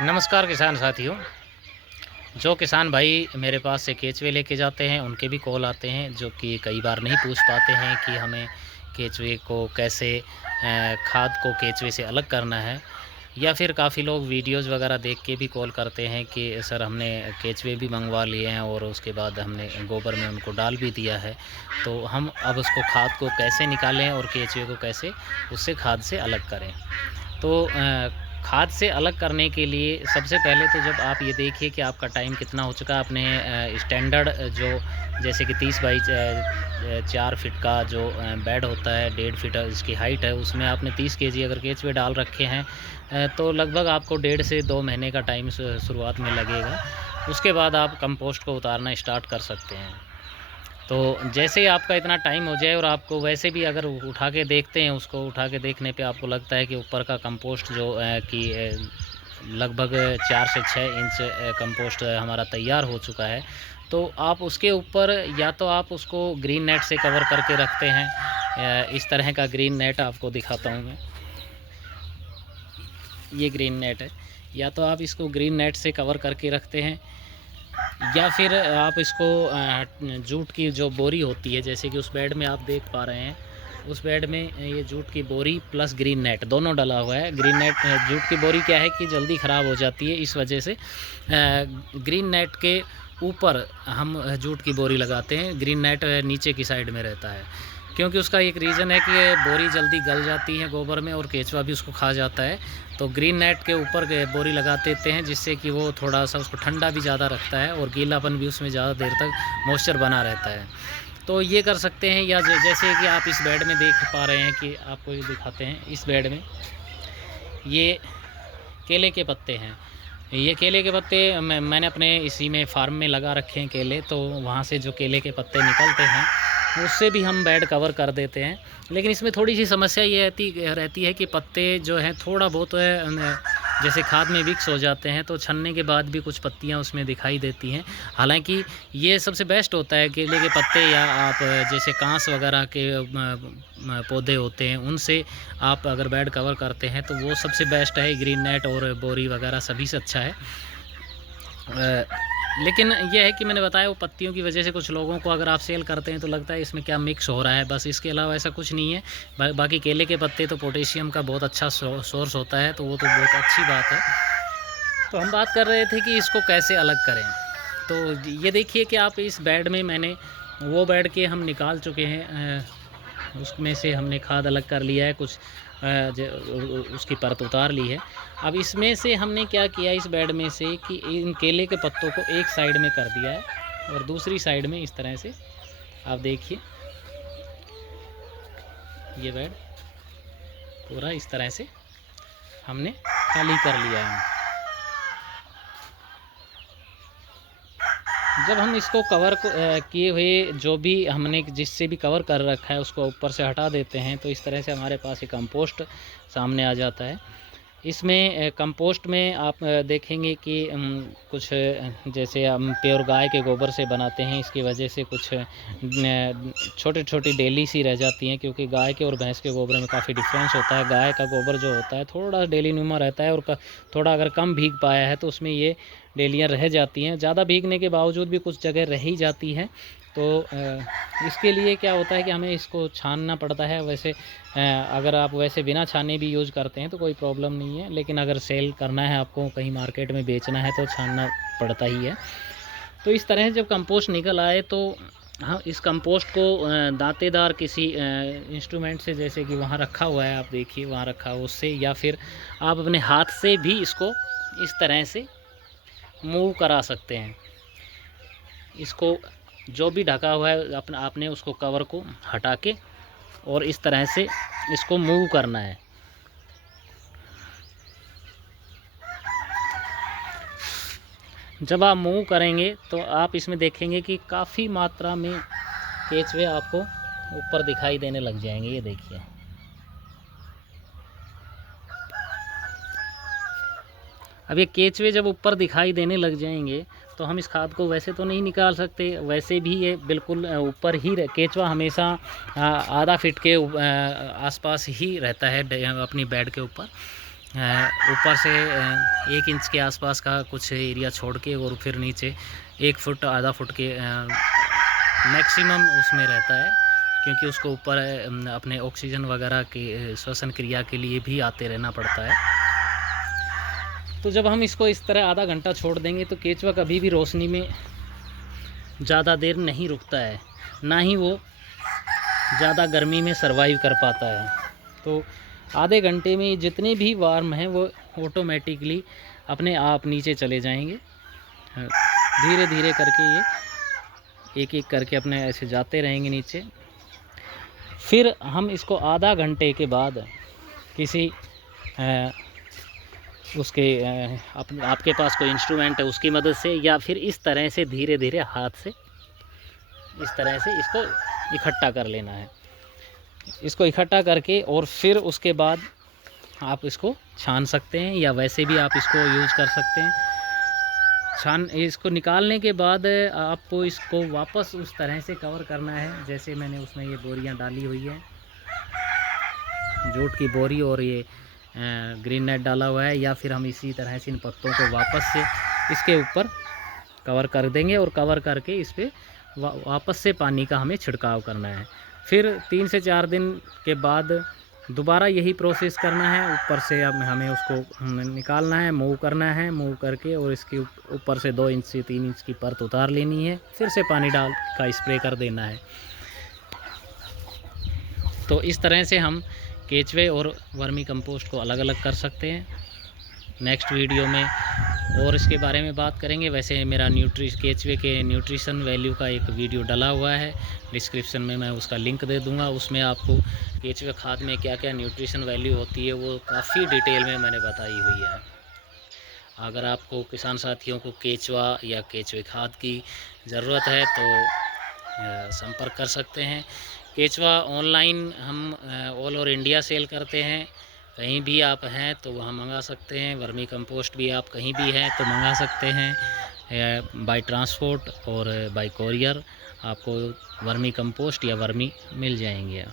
नमस्कार किसान साथियों। जो किसान भाई मेरे पास से केचुए लेके जाते हैं उनके भी कॉल आते हैं, जो कि कई बार नहीं पूछ पाते हैं कि हमें केचुए को कैसे खाद को केचुए से अलग करना है। या फिर काफ़ी लोग वीडियोज़ वगैरह देख के भी कॉल करते हैं कि सर हमने केचुए भी मंगवा लिए हैं और उसके बाद हमने गोबर में उनको डाल भी दिया है, तो हम अब उसको खाद को कैसे निकालें और केचुए को कैसे उससे खाद से अलग करें। तो खाद से अलग करने के लिए सबसे पहले तो जब आप ये देखिए कि आपका टाइम कितना हो चुका है, अपने स्टैंडर्ड जो जैसे कि 30 बाई 4 फिट का जो बेड होता है, 1.5 फिट इसकी हाइट है, उसमें आपने 30 केजी अगर केचुए डाल रखे हैं, तो लगभग आपको 1.5 से 2 महीने का टाइम शुरुआत में लगेगा। उसके बाद आप कंपोस्ट को उतारना स्टार्ट कर सकते हैं। तो जैसे ही आपका इतना टाइम हो जाए और आपको वैसे भी अगर उठा के देखते हैं, उसको उठा के देखने पे आपको लगता है कि ऊपर का कंपोस्ट जो लगभग 4 से 6 इंच कंपोस्ट हमारा तैयार हो चुका है, तो आप उसके ऊपर या तो आप उसको ग्रीन नेट से कवर करके रखते हैं। इस तरह का ग्रीन नेट आपको दिखाता हूँ मैं। ये ग्रीन नेट है, या तो आप इसको ग्रीन नेट से कवर करके रखते हैं, या फिर आप इसको जूट की जो बोरी होती है, जैसे कि उस बेड में आप देख पा रहे हैं, उस बेड में ये जूट की बोरी प्लस ग्रीन नेट दोनों डला हुआ है। ग्रीन नेट जूट की बोरी क्या है कि जल्दी ख़राब हो जाती है, इस वजह से ग्रीन नेट के ऊपर हम जूट की बोरी लगाते हैं। ग्रीन नेट नीचे की साइड में रहता है, क्योंकि उसका एक रीज़न है कि ये बोरी जल्दी गल जाती है गोबर में और केचुआ भी उसको खा जाता है। तो ग्रीन नेट के ऊपर बोरी लगा देते हैं, जिससे कि वो थोड़ा सा उसको ठंडा भी ज़्यादा रखता है और गीलापन भी उसमें ज़्यादा देर तक मॉइस्चर बना रहता है। तो ये कर सकते हैं, या जैसे कि आप इस बेड में देख पा रहे हैं कि आपको ये दिखाते हैं, इस बेड में ये केले के पत्ते हैं। ये केले के पत्ते मैंने अपने इसी में फार्म में लगा रखे हैं केले, तो वहाँ से जो केले के पत्ते निकलते हैं उससे भी हम बेड कवर कर देते हैं। लेकिन इसमें थोड़ी-सी समस्या ये रहती है कि पत्ते जो हैं थोड़ा बहुत जैसे खाद में मिक्स हो जाते हैं, तो छनने के बाद भी कुछ पत्तियाँ उसमें दिखाई देती हैं। हालाँकि ये सबसे बेस्ट होता है केले के पत्ते, या आप जैसे काँस वगैरह के पौधे होते हैं, उनसे आप अगर बेड कवर करते हैं तो वो सबसे बेस्ट है। ग्रीन नेट और बोरी वगैरह सभी से अच्छा है। लेकिन ये है कि मैंने बताया वो पत्तियों की वजह से कुछ लोगों को अगर आप सेल करते हैं तो लगता है इसमें क्या मिक्स हो रहा है, बस इसके अलावा ऐसा कुछ नहीं है। बाकी केले के पत्ते तो पोटेशियम का बहुत अच्छा सोर्स होता है, तो वो तो बहुत अच्छी बात है। तो हम बात कर रहे थे कि इसको कैसे अलग करें। तो ये देखिए कि आप इस बेड में मैंने वो बेड के हम निकाल चुके हैं, उसमें से हमने खाद अलग कर लिया है, कुछ उसकी परत उतार ली है। अब इसमें से हमने क्या किया, इस बेड में से कि इन केले के पत्तों को एक साइड में कर दिया है और दूसरी साइड में इस तरह से आप देखिए, ये बेड पूरा इस तरह से हमने खाली कर लिया है। जब हम इसको कवर किए हुए जो भी हमने जिससे भी कवर कर रखा है उसको ऊपर से हटा देते हैं, तो इस तरह से हमारे पास ये कंपोस्ट सामने आ जाता है। इसमें कंपोस्ट में आप देखेंगे कि कुछ जैसे हम प्योर गाय के गोबर से बनाते हैं, इसकी वजह से कुछ छोटी-छोटी डेली सी रह जाती हैं, क्योंकि गाय के और भैंस के गोबर में काफ़ी डिफरेंस होता है। गाय का गोबर जो होता है थोड़ा डेली नुमा रहता है, और थोड़ा अगर कम भीग पाया है तो उसमें ये डेलियाँ रह जाती हैं। ज़्यादा भीगने के बावजूद भी कुछ जगह रह ही जाती हैं। तो इसके लिए क्या होता है कि हमें इसको छानना पड़ता है। वैसे अगर आप वैसे बिना छाने भी यूज़ करते हैं तो कोई प्रॉब्लम नहीं है, लेकिन अगर सेल करना है आपको, कहीं मार्केट में बेचना है, तो छानना पड़ता ही है। तो इस तरह से जब कंपोस्ट निकल आए तो हाँ, इस कंपोस्ट को दांतेदार किसी इंस्ट्रूमेंट से, जैसे कि वहाँ रखा हुआ है, आप देखिए वहाँ रखा हुआ, उससे, या फिर आप अपने हाथ से भी इसको इस तरह से मूव करा सकते हैं। इसको जो भी ढका हुआ है आपने उसको कवर को हटा के और इस तरह से इसको मूव करना है। जब आप मूव करेंगे तो आप इसमें देखेंगे कि काफ़ी मात्रा में केचुए आपको ऊपर दिखाई देने लग जाएंगे। ये देखिए, अब ये केचुए जब ऊपर दिखाई देने लग जाएंगे तो हम इस खाद को वैसे तो नहीं निकाल सकते, वैसे भी ये बिल्कुल ऊपर ही केचुआ हमेशा आधा फीट के आसपास ही रहता है अपनी बेड के ऊपर। ऊपर से 1 इंच के आसपास का कुछ एरिया छोड़ के और फिर नीचे 1 फुट आधा फुट के मैक्सिमम उसमें रहता है, क्योंकि उसको ऊपर अपने ऑक्सीजन वगैरह के श्वसन क्रिया के लिए भी आते रहना पड़ता है। तो जब हम इसको इस तरह आधा घंटा छोड़ देंगे तो केंचुआ कभी भी रोशनी में ज़्यादा देर नहीं रुकता है, ना ही वो ज़्यादा गर्मी में सर्वाइव कर पाता है। तो आधे घंटे में जितने भी वार्म हैं वो ऑटोमेटिकली अपने आप नीचे चले जाएंगे। धीरे धीरे करके ये एक एक करके अपने ऐसे जाते रहेंगे नीचे। फिर हम इसको आधा घंटे के बाद किसी उसके आपके पास कोई इंस्ट्रूमेंट है उसकी मदद से, या फिर इस तरह से धीरे धीरे हाथ से इस तरह से इसको इकट्ठा कर लेना है। इसको इकट्ठा करके और फिर उसके बाद आप इसको छान सकते हैं, या वैसे भी आप इसको यूज़ कर सकते हैं। इसको निकालने के बाद आपको इसको वापस उस तरह से कवर करना है जैसे मैंने उसमें ये बोरियां डाली हुई है, जूट की बोरी और ये ग्रीन नेट डाला हुआ है, या फिर हम इसी तरह से इन पत्तों को वापस से इसके ऊपर कवर कर देंगे और कवर करके इस पर वापस से पानी का हमें छिड़काव करना है। फिर 3 से 4 दिन के बाद दोबारा यही प्रोसेस करना है। ऊपर से अब हमें उसको निकालना है, मूव करना है, मूव करके और इसके ऊपर से 2 इंच से 3 इंच की परत उतार लेनी है, फिर से पानी डाल का स्प्रे कर देना है। तो इस तरह से हम केचुए और वर्मी कंपोस्ट को अलग अलग कर सकते हैं। नेक्स्ट वीडियो में और इसके बारे में बात करेंगे। वैसे मेरा केचुए के न्यूट्रिशन वैल्यू का एक वीडियो डला हुआ है, डिस्क्रिप्शन में मैं उसका लिंक दे दूंगा। उसमें आपको केचुए खाद में क्या क्या न्यूट्रिशन वैल्यू होती है वो काफ़ी डिटेल में मैंने बताई हुई है। अगर आपको किसान साथियों को केचुआ या केचुए खाद की ज़रूरत है तो संपर्क कर सकते हैं। केचुआ ऑनलाइन हम ऑल ओवर इंडिया सेल करते हैं, कहीं भी आप हैं तो वहाँ मंगा सकते हैं। वर्मी कंपोस्ट भी आप कहीं भी हैं तो मंगा सकते हैं बाय ट्रांसपोर्ट और बाय कोरियर, आपको वर्मी कंपोस्ट या वर्मी मिल जाएंगे।